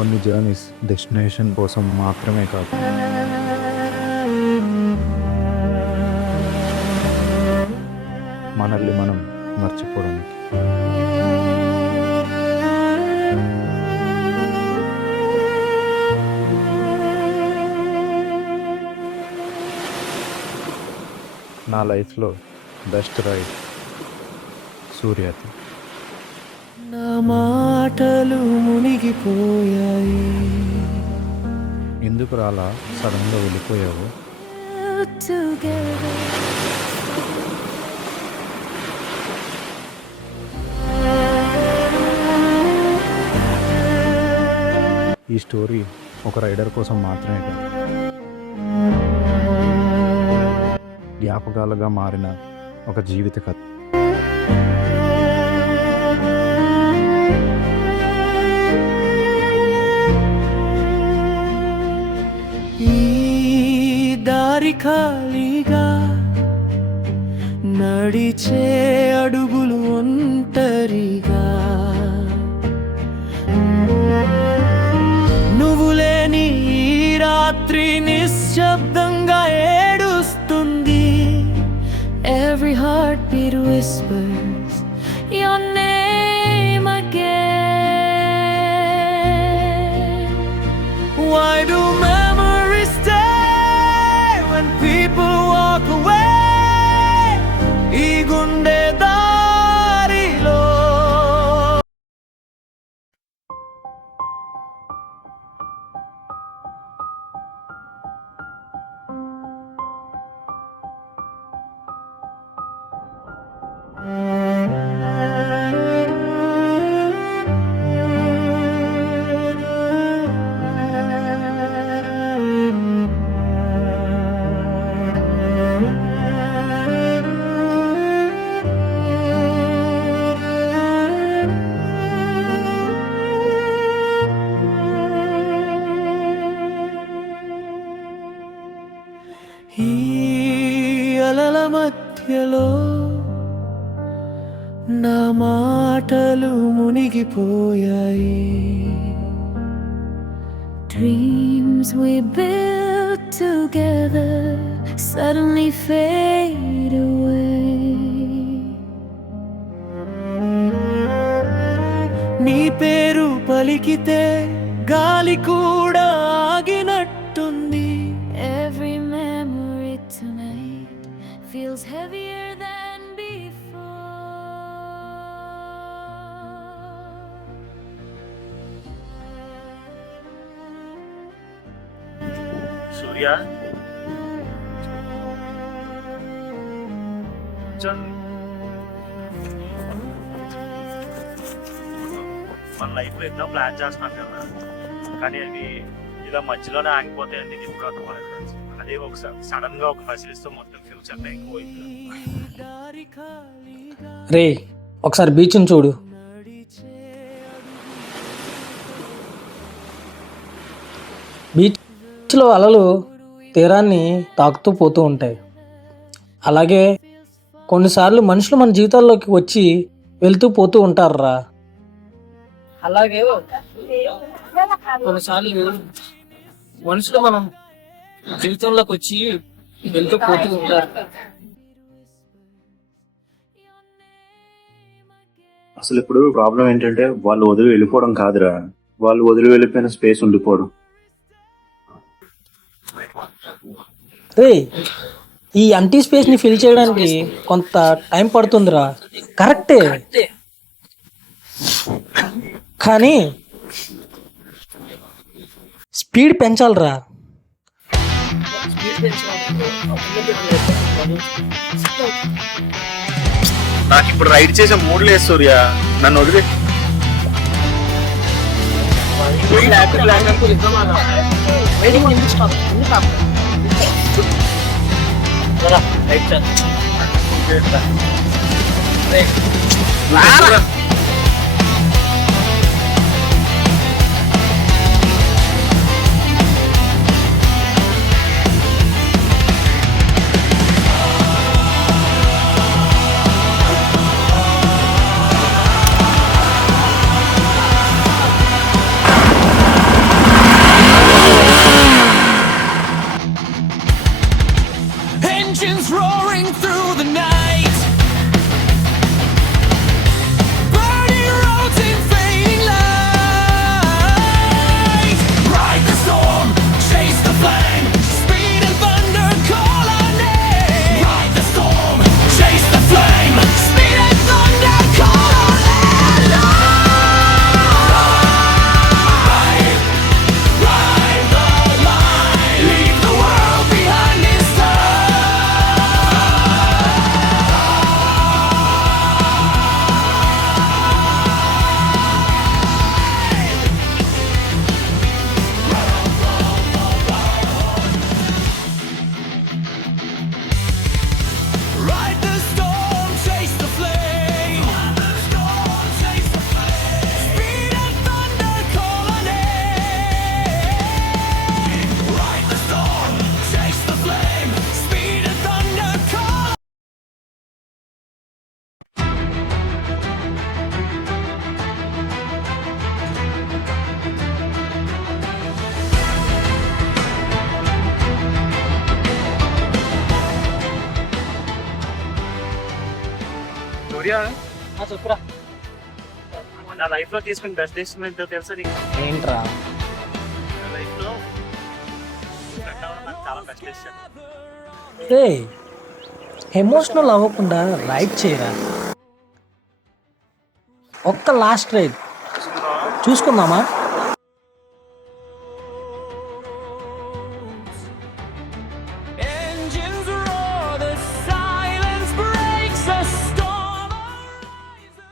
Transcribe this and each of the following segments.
కొన్ని journeys destination కోసం మాత్రమే కాదు, మనల్ని మనం మర్చిపోవడానికి. నా లైఫ్లో బెస్ట్ రైడ్ సూర్యాతి. నా మాటలు మునిగిపోయాయి, ఎందుకు రాలా సడన్గా వెళ్ళిపోయావు? ఈ స్టోరీ ఒక రైడర్ కోసం మాత్రమే కాదు, జ్ఞాపకాలుగా మారిన ఒక జీవిత కథ. ఈ దారి ఖాళీగా నడిచే అడుగులు ఒంటరిగా, నువ్వు లేని ఈ రాత్రి నిశ్శబ్దంగా ఏడుస్తుంది. Every heartbeat whispers your name again. Why do memories stay when people walk away? ఈ గుండె దారిలో ఈ అలల మధ్యలో నా మాటలు మునిగిపోయాయి. Dreams we built together suddenly fade away. నీ పేరు పలికితే గాలి కూడా ఆగినట్టుంది. Every memory tonight feels heavier than before. సూర్య, మన లైఫ్లో ఎన్నో ప్లాన్ చేస్తున్నాం కదా, కానీ అవి ఇలా మధ్యలోనే ఆగిపోతాయని నీకు ఎప్పుడు అర్థమలేదు. అదే ఒకసారి సడన్ గా ఒక ఫెసిలిటీతో మొత్తం ఫ్యూచర్ అయిపోయింది. రే ఒకసారి బీచ్ని చూడు. బీచ్లో అలలు తీరాన్ని తాకుతూ పోతూ ఉంటాయి. అలాగే కొన్నిసార్లు మనుషులు మన జీవితాల్లోకి వచ్చి వెళ్తూ పోతూ ఉంటారురా. అలాగే కొన్నిసార్లు మనుషులు మనం జీవితంలోకి వచ్చి వెళ్తూ పోతూ ఉంటారు. అసలు ఇప్పుడు ప్రాబ్లం ఏంటంటే వాళ్ళు వదిలి వెళ్ళిపోవడం కాదురా, వాళ్ళు వదిలి వెళ్ళిపోయిన స్పేస్ ఉండిపోవడం. రే ఈ ఎంటీ స్పేస్ ని ఫిల్ చేయడానికి కొంత టైం పడుతుందిరా, కరెక్టే. కానీ స్పీడ్ పెంచాలిరా. నాకు ఇప్పుడు రైడ్ చేసే మూడ్ లేదు సూర్య, నన్ను వదిలి. engines roaring through the night. Burning roads in fading light. Ride the storm, chase the flame. Speed and thunder call our name. Ride the storm, chase the flame. Speed and thunder call our name. Ride the line. Leave the world behind this Ride the storm, chase the flame. Speed and thunder call our name. Ride the storm, chase the flame. Speed and thunder call. సూర్య చెప్పురా. నా life లో తీసుకున్న best decision ఏంటో తెలుసా నీకు? ఏంట్రా? నా life లో ఫ్రెండ్ అవ్వడం నాకు చాలా బెస్ట్ డెసిషన్. రే, ఎమోషనల్ అవ్వకుండా రైడ్ చేయరా. ఒక్క లాస్ట్ రైడ్ చూసుకుందామా? Engines roar, the silence breaks, a storm arises.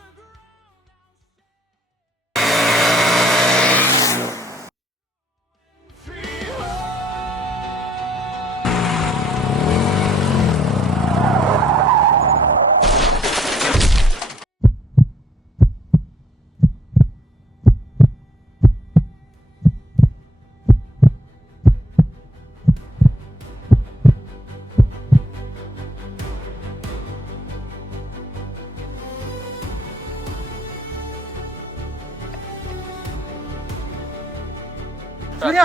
Surya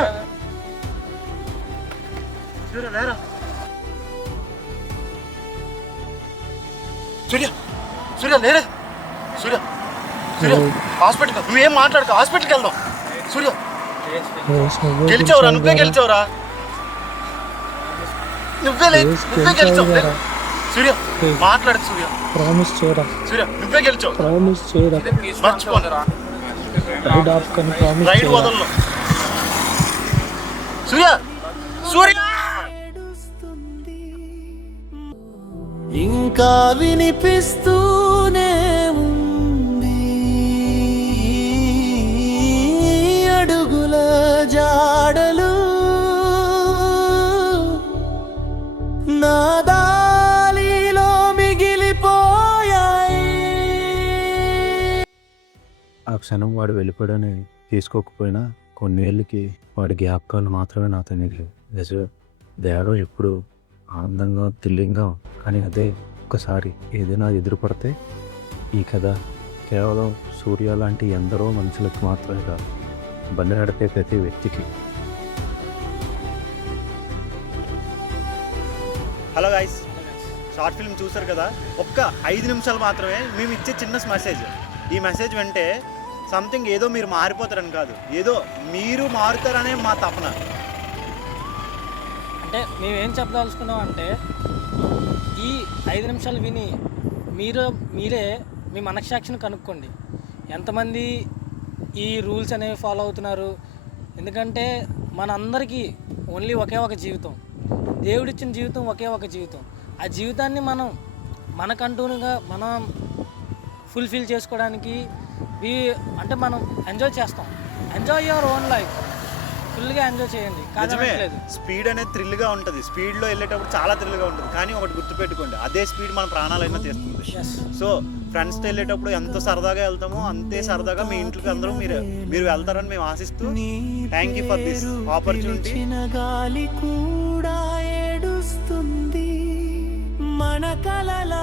Surya లేరా? సూర్య సూర్య లేరే సూర్య సూర్య హాస్పిటల్ నువ్వేం మాట్లాడక హాస్పిటల్కి వెళ్దాం. సూర్య గెలిచావురా, నువ్వే గెలిచావురా, నువ్వే గెలిచావు. సూర్య మాట్లాడదు సూర్య, ప్రామిస్ చేయరా. సూర్య నువ్వే గెలిచావు, ప్రామిస్ చేయరా. మర్చిపోను. రైడ్ ఆపుకొని ప్రామిస్ రైడ్ చేయరా. వదలను. సూర్య సూర్య ఇంకా వినిపిస్తూనే ఉంది అడుగుల జాడలు నా దారిలో మిగిలిపోయాయి. ఆ క్షణం వాడు వెళ్ళిపోయాడని తీసుకోకపోయినా కొన్నేళ్ళకి వాడి జ్ఞాపకాలు మాత్రమే నాతో మిగిలి. దేవలో ఎప్పుడు ఆనందంగా థ్రిల్లింగ్గా, కానీ అదే ఒక్కసారి ఏదైనా ఎదురుపడితే ఈ కథ కేవలం సూర్య లాంటి ఎందరో మనుషులకు మాత్రమే కాదు, బండి నడిపే ప్రతి వ్యక్తికి. హలో గైస్, షార్ట్ ఫిల్మ్ చూసారు కదా. ఒక్క 5 నిమిషాలు మాత్రమే మేము ఇచ్చే చిన్న మెసేజ్. ఈ మెసేజ్ వింటే సంథింగ్ ఏదో మీరు మారిపోతారని కాదు, ఏదో మీరు మారుతారనే మా తపన. అంటే మేమేం చెప్పదలుచుకున్నాం అంటే, ఈ 5 నిమిషాలు విని మీరే మీ మనస్సాక్షిని కనుక్కోండి. ఎంతమంది ఈ రూల్స్ అనేవి ఫాలో అవుతున్నారు? ఎందుకంటే మనందరికీ ఓన్లీ ఒకే ఒక జీవితం, దేవుడిచ్చిన జీవితం ఒకే ఒక జీవితం. ఆ జీవితాన్ని మనకంటూనుగా మనం ఫుల్ఫిల్ చేసుకోవడానికి అంటే మనం ఎంజాయ్ చేస్తాం. ఎంజాయ్ యువర్ ఓన్ లైఫ్, ఫుల్గా ఎంజాయ్ చేయండి. కాదనట్లేదు. స్పీడ్ అనేది థ్రిల్గా ఉంటుంది, స్పీడ్లో వెళ్ళేటప్పుడు చాలా థ్రిల్గా ఉంటుంది. కానీ ఒకటి గుర్తుపెట్టుకోండి, అదే స్పీడ్ మన ప్రాణాలైనా తీస్తుంది. సో ఫ్రెండ్స్తో వెళ్ళేటప్పుడు ఎంత సరదాగా వెళ్తామో అంతే సరదాగా మీ ఇంట్లోకి అందరూ మీరు వెళ్తారని మేము ఆశిస్తూ, thank you for this opportunity. గాలి కూడా ఏడుస్తుంది మన కలల